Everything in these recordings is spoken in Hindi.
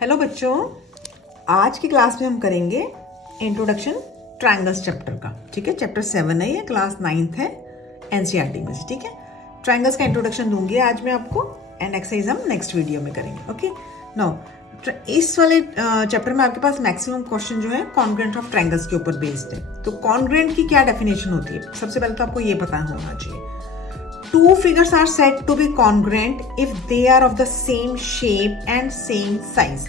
हेलो बच्चों, आज की क्लास में हम करेंगे इंट्रोडक्शन ट्रायंगल्स चैप्टर का। ठीक है, चैप्टर 7 है, ये क्लास 9th है एनसीईआरटी में से। ठीक है, ट्रायंगल्स का इंट्रोडक्शन दूंगी आज मैं आपको एंड एक्सरसाइज हम नेक्स्ट वीडियो में करेंगे। ओके, नाउ इस वाले चैप्टर में आपके पास मैक्सिमम क्वेश्चन जो है कॉन्ग्रुएंट ऑफ ट्रायंगल्स के ऊपर बेस्ड है। तो कॉन्ग्रुएंट की क्या डेफिनेशन होती है, सबसे पहले तो आपको ये पता होना चाहिए। Two figures are said to be congruent if they are of the same shape and same size.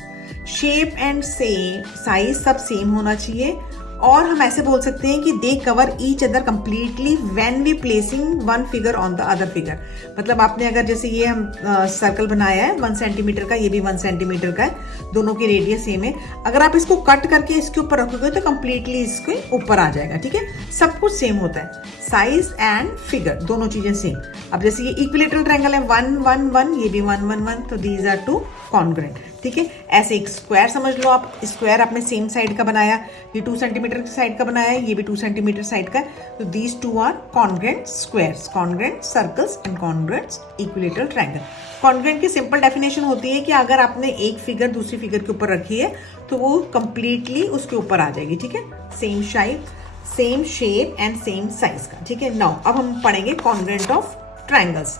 Shape and size सब सेम होना चाहिए और हम ऐसे बोल सकते हैं कि they cover each other completely when we placing one figure on the other figure. मतलब आपने अगर जैसे ये हम सर्कल बनाया है 1 सेंटीमीटर का, ये भी 1 सेंटीमीटर का है, दोनों की रेडियस सेम है। अगर आप इसको कट करके इसके ऊपर रखोगे तो कंप्लीटली इसके ऊपर आ जाएगा। ठीक है, सब कुछ सेम होता है, साइज एंड फिगर दोनों चीजें सेम। अब जैसे ये इक्विलेटरल ट्रायंगल है 1 1 1, ये भी 1 1 1, तो दीज आर टू कॉन्ग्रुएंट। ठीक है, ऐसे एक स्क्वायर समझ लो आप, स्क्वायर आपने सेम साइड का बनाया, ये 2 सेंटीमीटर साइड का बनाया है, ये भी 2 सेंटीमीटर साइड का है, तो these two are congruent squares, congruent circles and congruent equilateral triangle. Congruent की सिंपल डेफिनेशन होती है कि अगर आपने एक फिगर दूसरी फिगर के ऊपर रखी है तो वो कंप्लीटली उसके ऊपर आ जाएगी। ठीक है, same shape and same size का। ठीक है, नाउ अब हम पढ़ेंगे कॉन्ग्रुएंट ऑफ ट्रायंगल्स,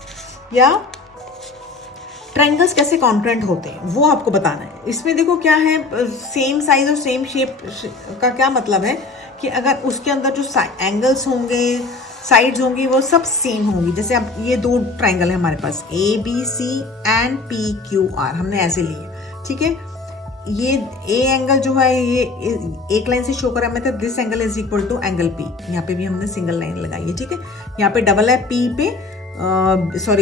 या ट्रायंगल्स कैसे कॉन्ग्रुएंट होते हैं वो आपको बताना है। इसमें देखो क्या है, सेम साइज और सेम शेप का क्या मतलब है कि अगर उसके अंदर जो एंगल्स होंगे, साइड्स होंगी, वो सब सेम होंगी। जैसे अब ये 2 ट्रायंगल है हमारे पास, ABC एंड PQR, हमने ऐसे लिए। ठीक है, ये ए एंगल जो है ये एक लाइन से शो करा मैं, तो this angle is equal to angle P। यहाँ पे भी हमने सिंगल लाइन लगाई है। ठीक है, यहाँ पे डबल है P पे,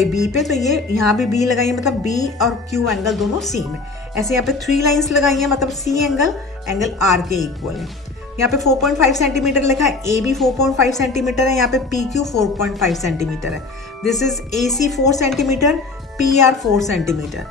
B पे, तो ये यहाँ भी B लगाई है, मतलब B और Q एंगल दोनों सेम है। ऐसे यहाँ पे 3 लाइंस लगाई है, मतलब C एंगल R के इक्वल है। यहाँ पे 4.5 सेंटीमीटर लिखा है, AB 4.5 सेंटीमीटर है, यहाँ पे PQ 4.5 सेंटीमीटर है। This is AC 4 centimetre, PR 4 centimetre,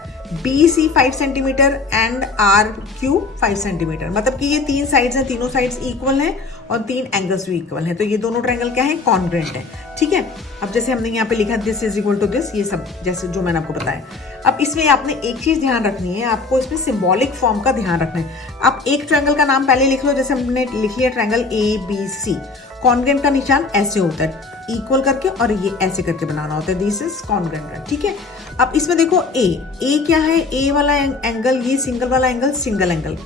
BC 5 centimetre and RQ 5 centimetre. मतलब कि ये 3 साइड्स हैं, तीनों साइड्स इक्वल हैं और 3 एंगल्स भी इक्वल हैं, तो ये दोनों ट्रायंगल क्या है, कॉन्ग्रुएंट है। ठीक है, अब जैसे हमने यहाँ पे लिखा this is equal to this, ये सब जैसे जो मैंने आपको बताया। अब इसमें आपने एक चीज ध्यान रखनी है, आपको इसमें सिंबॉलिक फॉर्म का ध्यान रखना है। आप एक ट्रायंगल का नाम पहले लिख लो, जैसे हमने लिख लिया ट्रायंगल ABC, कॉन्ग्रुएंट का निशान ऐसे होता है, इक्वल करके, और ये ऐसे करके बनाना होता है, दिस इज कॉन्ग्रुएंट। ठीक है, अब इसमें देखो ए क्या है, ए वाला एंगल, ये सिंगल वाला एंगल, सिंगल एंगल,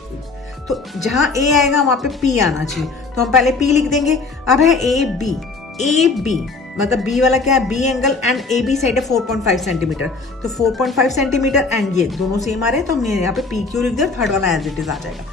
तो जहां ए आएगा वहां पे पी आना चाहिए, तो हम पहले पी लिख देंगे। अब है ए बी, मतलब बी वाला क्या है, B angle, and A B side है 4.5 सेंटीमीटर, तो 4.5 सेंटीमीटर एंड ये दोनों सेम आ रहे हैं, तो हमने यहाँ पे पी क्यू लिख दिया, थर्ड वाला एज इट इज आ जाएगा।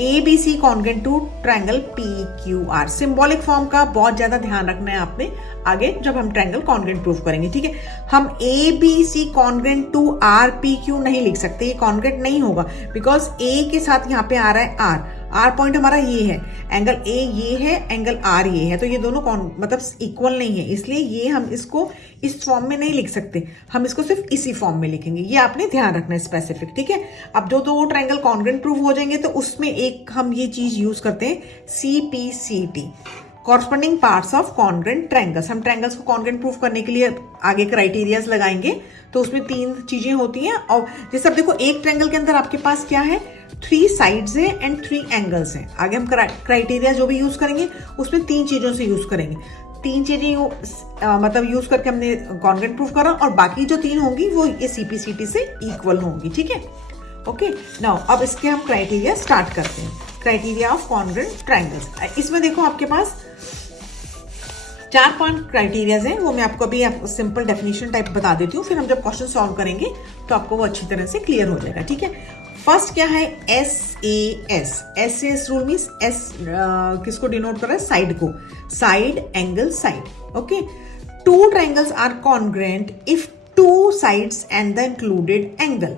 ABC congruent to triangle PQR। Symbolic form का बहुत ज्यादा ध्यान रखना है आपने आगे जब हम ट्रायंगल कॉन्ग्रुएंट प्रूव करेंगे। ठीक है, हम ABC कॉन्ग्रुएंट टू RPQ नहीं लिख सकते, ये कॉन्ग्रुएंट नहीं होगा, बिकॉज A के साथ यहाँ पे आ रहा है R पॉइंट हमारा ये है, एंगल A ये है, एंगल R ये है, तो ये दोनों मतलब इक्वल नहीं है, इसलिए ये हम इसको इस फॉर्म में नहीं लिख सकते, हम इसको सिर्फ इसी फॉर्म में लिखेंगे। ये आपने ध्यान रखना है स्पेसिफिक। ठीक है, अब जो 2 ट्रायंगल कॉन्ग्रुएंट प्रूव हो जाएंगे तो उसमें एक हम ये चीज यूज करते हैं, CPCT, corresponding parts of congruent triangles. हम ट्रायंगल्स को कॉन्ग्रुएंट प्रूफ करने के लिए आगे क्राइटेरियाज लगाएंगे, तो उसमें 3 चीजें होती हैं। और जैसे अब देखो, एक ट्रायंगल के अंदर आपके पास क्या है, 3 साइड्स है एंड 3 एंगल्स हैं। आगे हम क्राइटेरिया जो भी यूज करेंगे उसमें 3 चीजों से यूज करेंगे, 3 चीजें मतलब यूज करके हमने कॉन्ग्रुएंट प्रूफ करा, और बाकी जो 3 होंगी वो ये CPCT से इक्वल होंगी। ठीक है, ओके, नाउ अब इसके हम क्राइटेरिया स्टार्ट करते हैं, क्राइटेरिया ऑफ कॉन्ग्रुएंट ट्रायंगल्स। इसमें देखो आपके पास 4-5 क्राइटेरियाज हैं, वो मैं आपको अभी सिंपल डेफिनेशन टाइप बता देती हूँ, फिर हम जब क्वेश्चन सॉल्व करेंगे तो आपको वो अच्छी तरह से क्लियर हो जाएगा। ठीक है, फर्स्ट क्या है, SAS रूल मीन्स S किसको डिनोट कर रहा है, साइड को, side angle side. Okay, 2 triangles are congruent if 2 sides and the included angle,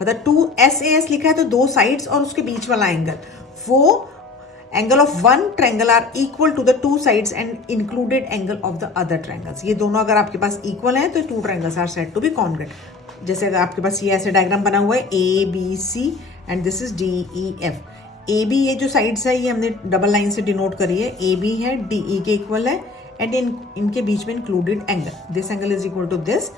मतलब 2 SAS लिखा है तो 2 साइड्स और उसके बीच वाला एंगल, वो angle of one triangle are equal to the 2 sides and included angle of the other triangles. ये दोनों अगर आपके पास इक्वल है तो 2 triangles are said to be congruent. जैसे अगर आपके पास ये ऐसे डायग्राम बना हुआ है, ABC and this is DEF। AB ये जो साइड्स है ये हमने डबल लाइन से डिनोट करी है, AB है DE के इक्वल है, एंड इनके बीच में included angle, this angle is equal to this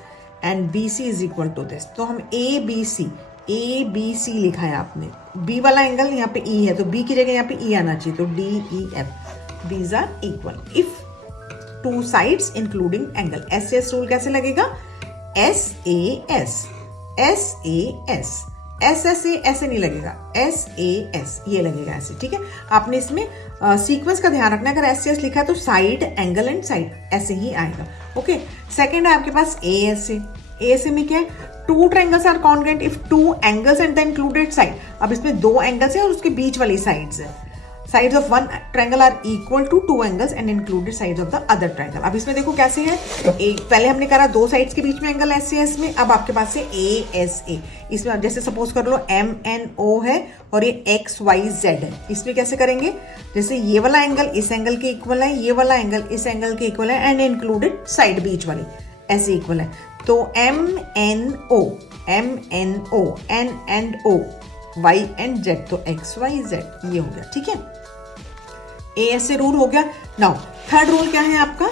and BC is equal to this. तो हम ABC ए बी सी लिखा है आपने, बी वाला एंगल यहाँ पे ई है तो बी की जगह यहाँ पे ई आना चाहिए, तो D E F these are equal if two sides including angle. S S rule कैसे लगेगा, S A S, S A S, S S A ऐसे नहीं लगेगा, एस ए एस ये लगेगा ऐसे, ठीक है। आपने इसमें सीक्वेंस का ध्यान रखना है, अगर एस एस लिखा है तो साइड एंगल एंड साइड ऐसे ही आएगा, ओके। सेकंड है आपके पास A S A, A S A में क्या है, two triangles are congruent if two angles and the included side. अब इसमें दो एंगल्स है और उसके बीच वाली साइड्स है, sides of one triangle are equal to two angles and included sides of the other triangle. अब इसमें देखो कैसे है, एक पहले हमने करा दो साइड्स के बीच में एंगल एस एस में, अब आपके पास है ए एस ए। इसमें जैसे सपोज कर लो एम एन ओ है और ये एक्स वाई जेड है, इसमें कैसे करेंगे, जैसे ये वाला एंगल इस एंगल के इक्वल है, ये वाला एंगल इस एंगल के इक्वल है एंड इंक्लूडेड साइड बीच वाली ऐसे इक्वल है, तो M N O, M N O, N and O, Y and Z, तो एक्स वाई जेड ये हो गया, ठीक है। ए एस ए रूल हो गया। नाउ थर्ड रूल क्या है आपका,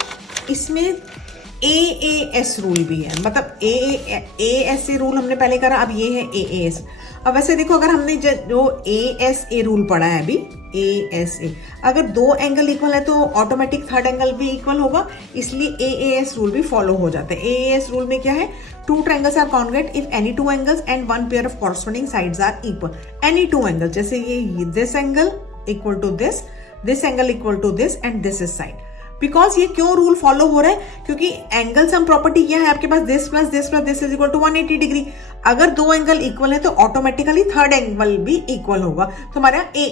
इसमें ए एस रूल भी है, मतलब ए एस ए रूल हमने पहले करा, अब ये है ए एस। अब वैसे देखो अगर हमने जो ए एस ए रूल पढ़ा है अभी, ए एस ए, अगर दो एंगल इक्वल है तो ऑटोमेटिक थर्ड एंगल भी इक्वल होगा, इसलिए ए एस रूल भी फॉलो हो जाता है। ए एस रूल में क्या है, two triangles are congruent if any two angles and one pair of corresponding sides are equal. Any two angle, जैसे ये this angle equal to this angle equal to this and this is side. Because ये क्यों रूल फॉलो हो रहा है, क्योंकि एंगल सम प्रॉपर्टी क्या है आपके पास, this plus this is equal to 180 degree. अगर दो एंगल इक्वल है तो ऑटोमेटिकली थर्ड एंगल भी इक्वल होगा, तो हमारा ए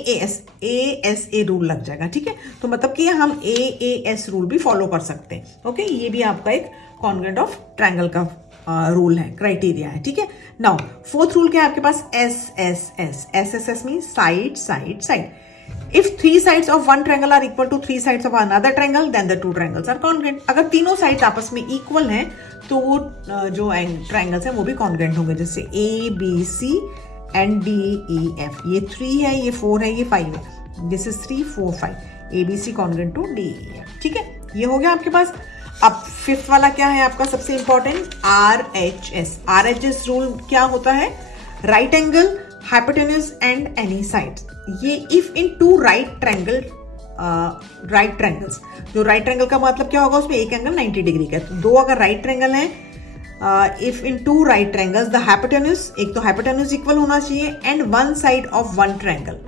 एस ए रूल लग जाएगा, ठीक है। तो मतलब कि हम ए एस रूल भी फॉलो कर सकते हैं, ओके। ये भी आपका एक कॉन्ग्रुएंट ऑफ ट्रायंगल का रूल है, क्राइटेरिया है, ठीक है। नाउ फोर्थ रूल क्या है आपके पास, S S S, S S S mean side side side. If three sides of one triangle are equal to three sides of another triangle, then the two triangles are congruent. अगर तीनों साइड्स आपस में इक्वल हैं तो वो जो ट्रायंगल्स हैं वो भी कॉन्ग्रुएंट होंगे, जैसे A B C and D E F, ये 3 है, ये 4 है, ये 5 है, this is 3 4 5, A B C congruent to D E F, ठीक है। ये हो गया आपके पास। अब फिफ्थ वाला क्या है आपका सबसे important, R H S. R H S rule क्या होता है, right angle, hypotenuse and any sides। ये if in two right triangles, जो right triangle का मतलब क्या होगा, उसमें एक एंगल 90 डिग्री का है, तो दो अगर right triangle है, if in two right triangles the hypotenuse, एक तो hypotenuse इक्वल होना चाहिए and one side of one triangle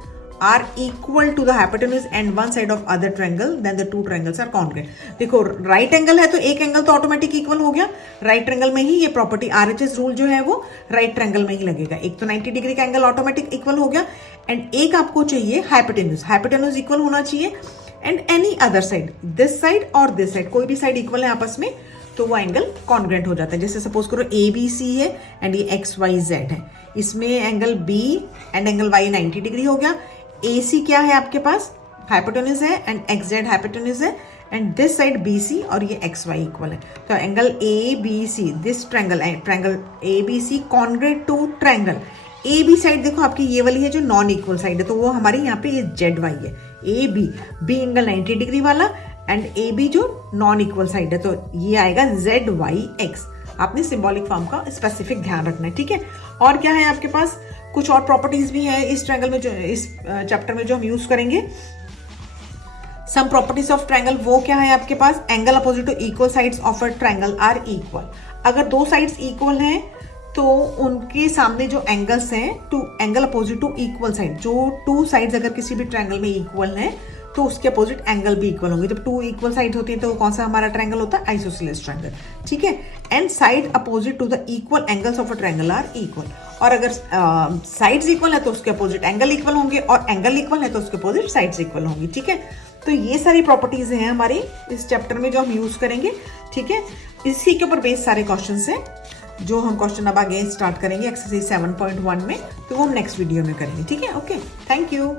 are equal to the hypotenuse and one side of other triangle, then the two triangles are congruent। देखो राइट एंगल है तो एक एंगल तो ऑटोमेटिक इक्वल हो गया, राइट ट्रायंगल में ही ये प्रॉपर्टी आरएचएस रूल जो है वो राइट ट्रायंगल में ही लगेगा। एक तो 90 डिग्री का एंगल ऑटोमेटिक इक्वल हो गया एंड एक आपको चाहिए हाइपोटेन्यूज इक्वल होना चाहिए and any other side, this side और दिस साइड, कोई भी साइड इक्वल है आपस में तो वो एंगल कॉन्ग्रुएंट हो जाता है। जैसे सपोज करो ए बी सी है एंड ये एक्स वाई जेड है, इसमें angle B and angle Y 90 degree हो गया। ए सी क्या है आपके पास, हाइपोटेन्यूज है एंड एक्स जेड हाइपोटेन्यूज है and this side B C और ये एक्स वाई इक्वल है, तो angle A B C, this triangle A B C congruent to triangle A B side. देखो आपकी ये वाली है जो नॉन इक्वल साइड है, तो वो हमारी यहाँ पे ये जेड वाई है, ए बी एंगल 90 डिग्री वाला एंड ए बी जो नॉन इक्वल साइड है, तो ये आएगा जेड वाई एक्स। आपने सिंबॉलिक फॉर्म का स्पेसिफिक ध्यान रखना है, ठीक है। और क्या है आपके पास, कुछ और प्रॉपर्टीज भी है इस ट्रायंगल में, जो इस चैप्टर में जो हम यूज करेंगे। सम प्रॉपर्टीज ऑफ ट्रायंगल, वो क्या है आपके पास, angle opposite to equal sides of a triangle are equal. अगर दो साइड्स इक्वल हैं तो उनके सामने जो एंगल्स हैं, two angle opposite to equal side, जो टू साइड्स अगर किसी भी ट्रायंगल में इक्वल हैं तो उसके अपोजिट एंगल भी इक्वल होंगे। जब टू इक्वल साइड होती है तो कौन सा हमारा ट्रायंगल होता है, आइसोसेलेस ट्रायंगल, ठीक है। And side opposite to the equal angles of a triangle are equal. और अगर साइड्स इक्वल है तो उसके अपोजिट एंगल इक्वल होंगे और एंगल इक्वल है तो उसके अपोजिट साइड्स इक्वल होंगी, ठीक है। तो ये सारी प्रॉपर्टीज हैं हमारी इस चैप्टर में जो हम यूज करेंगे, ठीक है। इसी के ऊपर बेस्ड सारे क्वेश्चंस हैं जो हम क्वेश्चन अब आगे स्टार्ट करेंगे एक्सरसाइज 7.1 में, तो वो हम नेक्स्ट वीडियो में करेंगे, ठीक है। Okay, thank you.